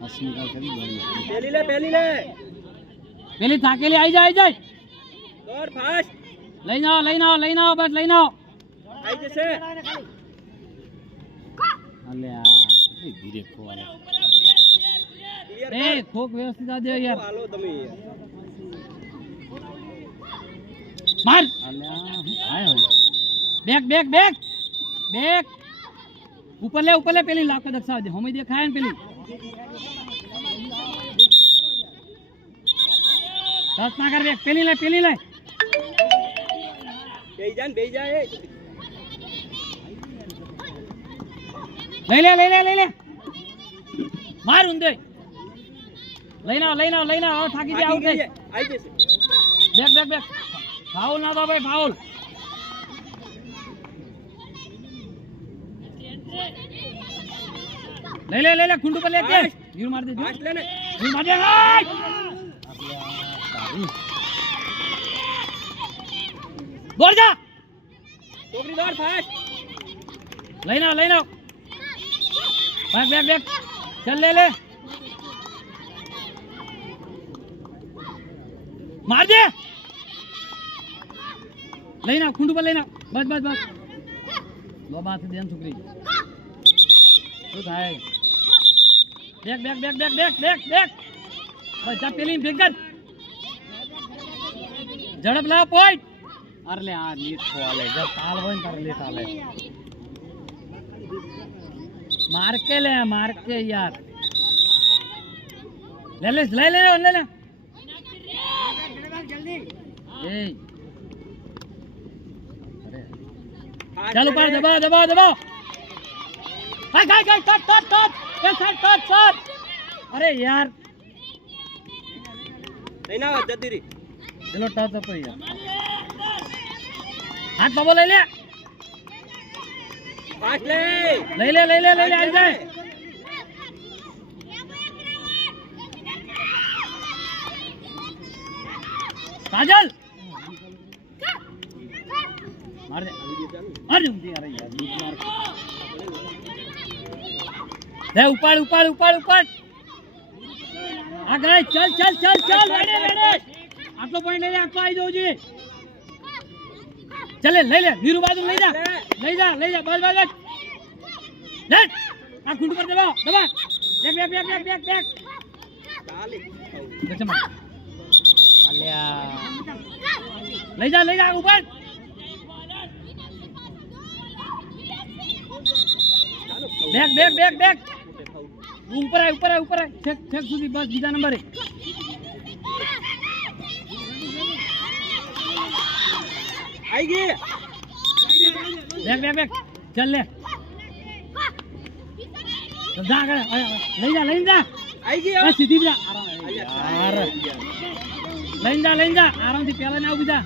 अस्मिता करी बोली पहली ले પેલી થાકેલી આવી જાય દોડ ફાસ્ટ લઈને આવો બસ લઈને આવો આવી જશે અલ્યા કેટલી ધીરે ખોવાલે એ ખોક વ્યવસ્થિત આ દે યાર હાલો તમે માર અલ્યા હું આયો બેક ઉપર લે પેલી લાકો દક્ષા દે હોમી દેખાય ને પેલી દસ ના કર બેક પેલી લે બેઈ જા લઈ લે માર ઊંધે લઈને આવો થાકી જાય આવું કઈ આવી જશે બેક ફાઉલ ના દો ભાઈ ફાઉલ લઈ લે ખુંડુ પર લે કે વીર માર દે ફાસ્ટ લે ને વીર માર દે બોલ જા છોકરી દોડ ફાસ્ટ લઈને આવ બેક ચલ લે માર દે લઈને આવ ખુંડુ પર લઈને આવ બસ લોબા થી દેન છોકરી શું થાય બેક બસ જા પેલી ભેગ કર ઝડપ લાવ પોઈન્ટ અરે લે આ લીટ ખોલે જો તાલ હોય ને તારે લેટ આલે માર કે યાર લે જલ્દી એ ચાલો પાર દબાવ હાય કટ એ કટ અરે યાર લઈને આવ જતી રી ચલો ટચ હતો યાર હાથ બાબો લઈ લે ફાસ્ટ લઈ લે આવી જાય કાજલ માર દે અરે ઊંધી અરે યાર માર લે ઉપાડ આ ગાય ચાલ રેડે આટલો પોઈન્ટ લઈ લે આટલો આવી જવું જોઈએ ચાલે લઈ લે વીરુ બાજુ લઈ જા બસ લે આ ખુંડ પર દબાવ બેક ચાલી બચમાં અલ્યા લઈ જા ઉપર બેક ઉપર આય છેક સુધી બસ બીજા નંબરે આવી ગઈ બેક ચાલ લે જા લઈ જા આવી ગઈ બસ સીધી જા યાર લઈ જા આરામથી પેલા ને આવ બીજા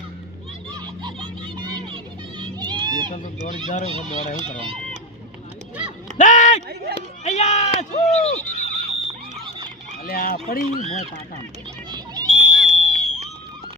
એ તો દોડી જારો દોડે શું કરવાનું અલ્યા પડી મોય પાટા